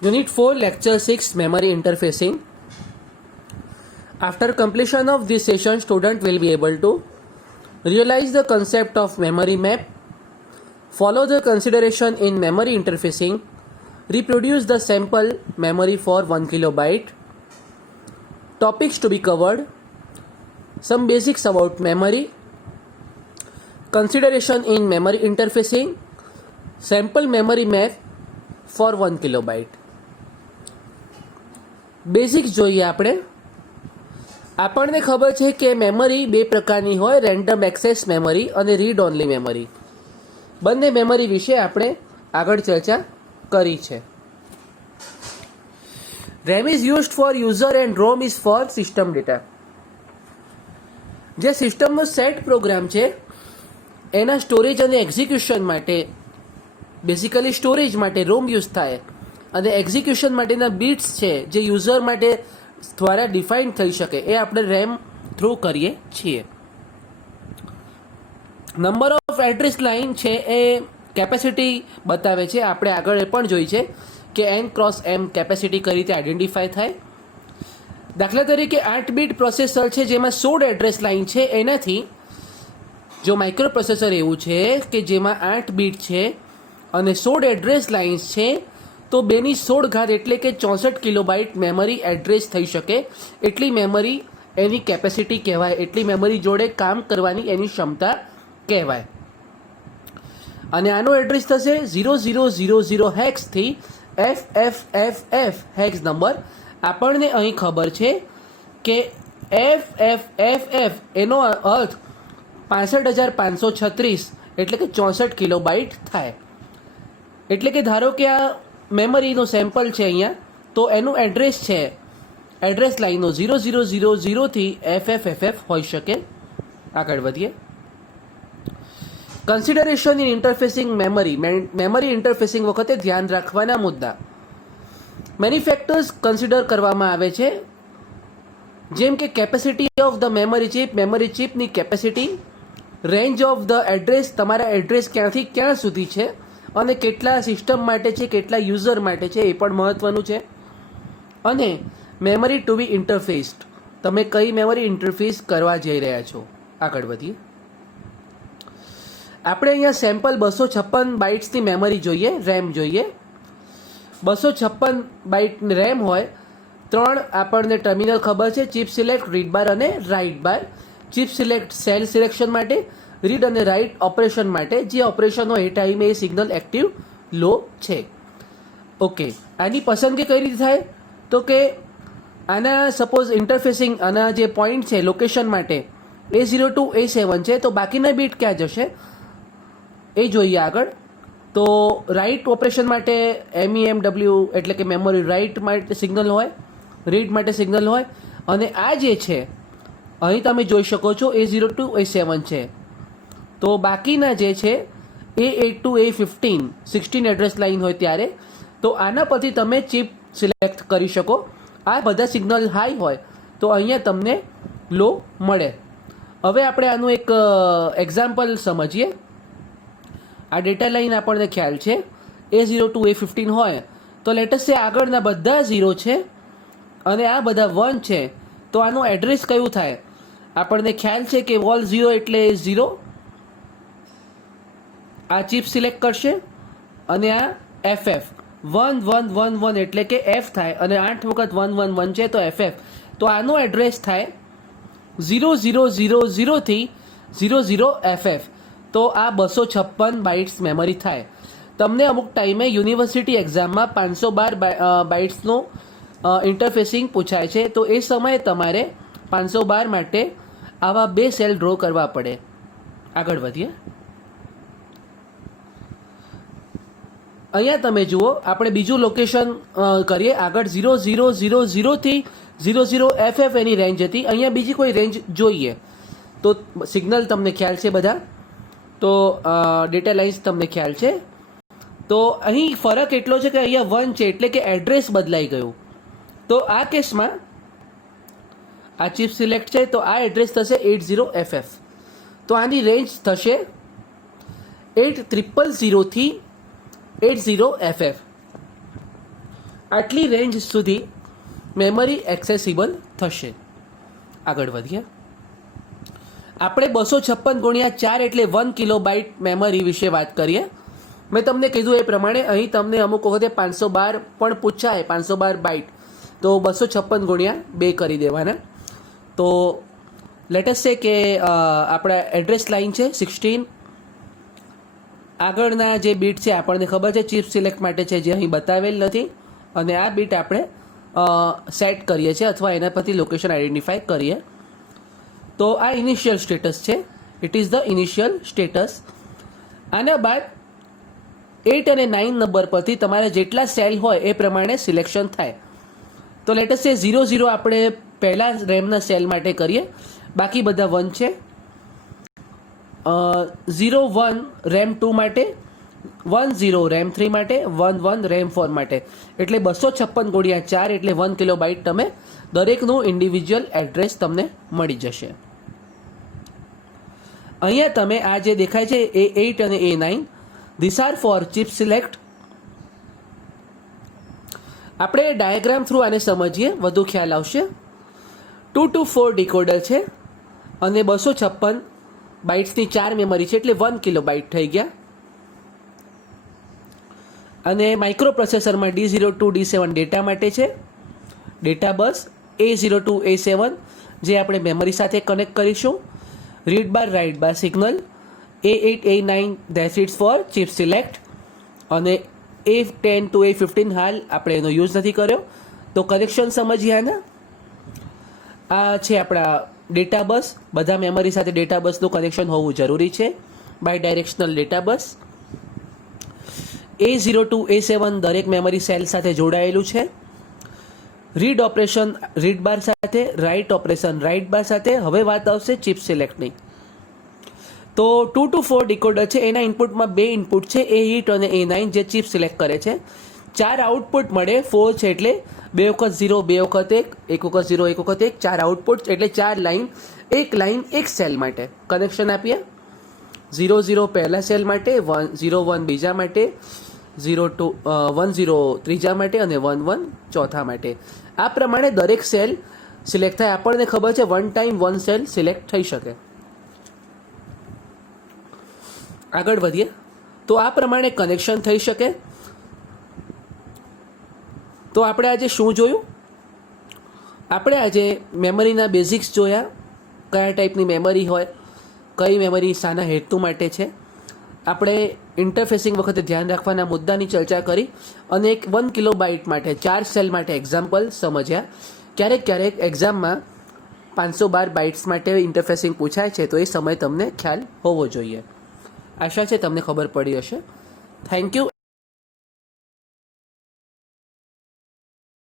Unit 4, Lecture 6, Memory Interfacing. After completion of this session, student will be able to realize the concept of memory map, follow the consideration in memory interfacing, reproduce the sample memory for 1 kilobyte. Topics to be covered: some basics about memory, consideration in memory interfacing, sample memory map for 1 kilobyte. Basics જોઈએ આપણને ખબર છે કે memory બે પ્રકારની હોય, random access memory અને read only memory. બંને મેમરી વિશે આપણે આગળ ચર્ચા કરી છે. RAM is used for user and ROM is for system data. જે સિસ્ટમનો સેટ પ્રોગ્રામ છે એના સ્ટોરેજ અને એક્ઝિક્યુશન માટે, બેઝિકલી સ્ટોરેજ માટે રોમ યુઝ થાય અને એક્ઝિક્યુશન માટેના બીટ્સ છે જે યુઝર માટે દ્વારા ડિફાઇન થઈ શકે એ આપણે રેમ થ્રુ કરીએ છીએ. નંબર ઓફ એડ્રેસ લાઇન છે એ કેપેસિટી બતાવે છે. આપણે આગળ એ પણ જોઈ છે કે N×M કેપેસિટી કઈ રીતે આઈડેન્ટિફાય થાય. દાખલા તરીકે 8 બીટ પ્રોસેસર છે જેમાં 16 એડ્રેસ લાઇન છે. એનાથી જો માઇક્રો પ્રોસેસર એવું છે કે જેમાં 8 બીટ છે અને 16 એડ્રેસ લાઇન્સ છે તો 2/16 એટલે કે 64 કિલોબાઇટ મેમરી એડ્રેસ થઈ શકે. એટલી મેમરી એની કેપેસિટી કહેવાય, એટલી મેમરી જોડે કામ કરવાની એની ક્ષમતા કહેવાય. અને આનો એડ્રેસ થશે 0000 હેક્સથી FFFF હેક્સ નંબર. આપણને અહીં ખબર છે કે FFFF એનો અર્થ 65,536 એટલે કે 64 કિલોબાઇટ થાય. એટલે કે ધારો કે આ મેમરીનો સેમ્પલ છે અહીંયા, તો એનું એડ્રેસ છે, એડ્રેસ લાઈનો 0000થી FFFF હોઈ શકે. આગળ વધીએ. Consideration in interfacing memory. Memory interfacing વખતે ધ્યાન રાખવાના મુદ્દા. મેની ફેક્ટર્સ કન્સિડર કરવામાં આવે છે, જેમ કે capacity of the memory chip, memory ચિપની capacity, range of the address, તમારા એડ્રેસ ક્યાંથી ક્યાં સુધી છે અને કેટલા સિસ્ટમ માટે છે, કેટલા યુઝર માટે છે એ પણ મહત્વનું છે. અને મેમરી ટુ બી ઇન્ટરફેસ્ડ, તમે કઈ મેમરી ઇન્ટરફેસ કરવા જઈ રહ્યા છો. આગળ વધીએ. આપણે અહીંયા સેમ્પલ 256 બાઇટ્સની મેમરી જોઈએ, રેમ જોઈએ. 256 બાઇટ રેમ હોય. 3 આપણને ટર્મિનલ ખબર છે: ચિપ સિલેક્ટ, રીડ બાર અને રાઇટ બાર. ચિપ સિલેક્ટ સેલ સિલેક્શન માટે, રીડ અને રાઇટ ઓપરેશન માટે. જે ઓપરેશન હોય એ ટાઈમે એ સિગ્નલ એક્ટિવ લો છે. ઓકે, આની પસંદગી કઈ રીતે થાય? તો કે આના સપોઝ ઇન્ટરફેસિંગ, આના જે પોઈન્ટ છે લોકેશન માટે A0 to A7 છે, તો બાકીના બીટ ક્યાં જશે એ જોઈએ આગળ. તો રાઇટ ઓપરેશન માટે MEMW એટલે કે મેમરી રાઇટ માટે સિગ્નલ હોય, રીડ માટે સિગ્નલ હોય. અને આ જે છે અહીં તમે જોઈ શકો છો A0 to A7 છે, તો બાકીના જે છે A8 to A15 16 address line હોય ત્યારે, તો આના પરથી તમે ચિપ સિલેક્ટ કરી શકો. આ બધા સિગ્નલ હાઈ હોય તો અહીંયા તમને લો મળે. હવે આપણે આનું એક એક્ઝામ્પલ સમજીએ. આ ડેટા લાઇન આપણને ખ્યાલ છે A0 to A15 હોય તો લેટેસ્ટ સે આગળના બધા 0 છે અને આ બધા 1 છે, તો આનું એડ્રેસ કયું થાય? આપણને ખ્યાલ છે કે વોલ 0 એટલે 0. આ ચિપ સિલેક્ટ કરશે અને આ FF 1111 એટલે કે F થાય અને 8 વખત 111 છે તો FF. તો આનો એડ્રેસ થાય 0000થી 00FF. તો આ 256 બાઇટ્સ મેમરી થાય. તમને અમુક ટાઈમે યુનિવર્સિટી એક્ઝામમાં 512 બાઇટ્સનો ઇન્ટરફેસિંગ પૂછાય છે, તો એ સમયે તમારે 512 માટે આવા 2 સેલ ડ્રો કરવા પડે. આગળ વધીએ. અહીંયા તમે જુઓ, આપણે બીજું લોકેશન કરીએ આગળ. 0000થી 00FF એની રેન્જ હતી. અહીંયા બીજી કોઈ રેન્જ જોઈએ તો સિગ્નલ તમને ખ્યાલ છે બધા, તો ડેટા લાઇન્સ તમને ખ્યાલ છે. તો અહીં ફરક એટલો છે કે અહીંયા 1 છે એટલે કે એડ્રેસ બદલાઈ ગયું. તો આ કેસમાં આ ચિપ સિલેક્ટ છે તો આ એડ્રેસ થશે 80FF. તો આની રેન્જ થશે 8000થી 80FF. આટલી રેન્જ સુધી મેમરી એક્સેસિબલ થશે. આગળ વધીએ. આપણે 256 × 4 એટલે 1 કિલોબાઇટ મેમરી વિશે વાત કરીએ. મેં તમને કીધું એ પ્રમાણે અહીં તમને અમુક વખતે 512 પણ પૂછાય, 512 બાઇટ, તો 256 × 2 કરી દેવાના. તો લેટેસ્ટ છે કે આપણા એડ્રેસ લાઇન છે 16. આગળના જે બીટ છે આપણને ખબર છે ચિપ સિલેક્ટ માટે છે, જે અહીં બતાવેલ નથી, અને આ બીટ આપણે સેટ કરીએ છીએ અથવા એના પરથી લોકેશન આઈડેન્ટિફાઈ કરીએ. તો આ ઇનિશિયલ સ્ટેટસ છે, it is the initial status. આના બાદ 8 અને 9 નંબર પરથી તમારે જેટલા સેલ હોય એ પ્રમાણે સિલેક્શન થાય. તો લેટેસ્ટ છે 00 આપણે પહેલા રેમના સેલ માટે કરીએ, બાકી બધા 1 છે. 01 રેમ 2 માટે, 10 રેમ 3 માટે, 11 રેમ 4 માટે. એટલે 256 × 4 એટલે 1 કિલોબાઇટ તમે દરેકનું ઇન્ડિવિજ્યુઅલ એડ્રેસ તમને મળી જશે. અહીંયા તમે આ જે દેખાય છે A8 અને A9, this are for chip select. આપણે ડાયાગ્રામ થ્રુ આને સમજીએ, વધુ ખ્યાલ આવશે. 2 to 4 ડીકોડર છે અને 256 બાઇટ્સની 4 મેમરી છે, એટલે 1 કિલોબાઇટ થઈ ગયા. અને માઇક્રો પ્રોસેસરમાં D02 D7 ડેટા માટે છે. ડેટા બસ A02 A7 જે આપણે મેમરી સાથે કનેક્ટ કરીશું. Read bar write bar signal A8 A9 that's it's for chip select. અને A10 to A15 હાલ આપણે એનો યુઝ નથી કર્યો, તો કનેક્શન સમજીએ આના. આ છે આપણા ડેટા બસ. બધા મેમરી સાથે ડેટા બસનું કનેક્શન હોવું જરૂરી છે, by directional data bus. A02 A7 દરેક મેમરી સેલ સાથે જોડાયેલું છે. રીડ ઓપરેશન રીડ બાર સાથે, રાઇટ ઓપરેશન રાઇટ બાર સાથે. હવે વાત આવશે ચિપ સિલેક્ટની. તો 2 to 4 ડીકોડર છે, એના ઇનપુટમાં 2 ઇનપુટ છે, A8 અને A9 જે ચિપ સિલેક્ટ કરે છે. 4 આઉટપુટ મળે, 4 છે એટલે 2 વખત 0 2 વખત 1 1 વખત 0 1 વખત 1, 4 આઉટપુટ એટલે 4 લાઇન. એક લાઇન એક સેલ માટે કનેક્શન આપીએ. 0 0 પહેલા સેલ માટે, 0 1 બીજા માટે, 1 0 ત્રીજા માટે અને 1 1 ચોથા માટે. આ પ્રમાણે દરેક સેલ સિલેક્ટ થાય. આપણને ખબર છે 1 ટાઈમ 1 સેલ સિલેક્ટ થઈ શકે. આગળ વધીએ. તો આ પ્રમાણે કનેક્શન થઈ શકે. તો આપણે આજે શું જોયું? આપણે આજે મેમરીના બેઝિક્સ જોયા. કયા ટાઈપની મેમરી હોય, કઈ મેમરી શાના હેતુ માટે છે. આપણે ઇન્ટરફેસિંગ વખતે ધ્યાન રાખવાના મુદ્દાની ચર્ચા કરી અને એક 1 કિલોબાઇટ માટે 4 સેલ માટે એક્ઝામ્પલ સમજ્યા. ક્યારેક એક્ઝામમાં 512 બાઇટ્સ માટે ઇન્ટરફેસિંગ પૂછાય છે, તો એ સમય તમને ખ્યાલ હોવો જોઈએ. આશા છે તમને ખબર પડી હશે. Thank you.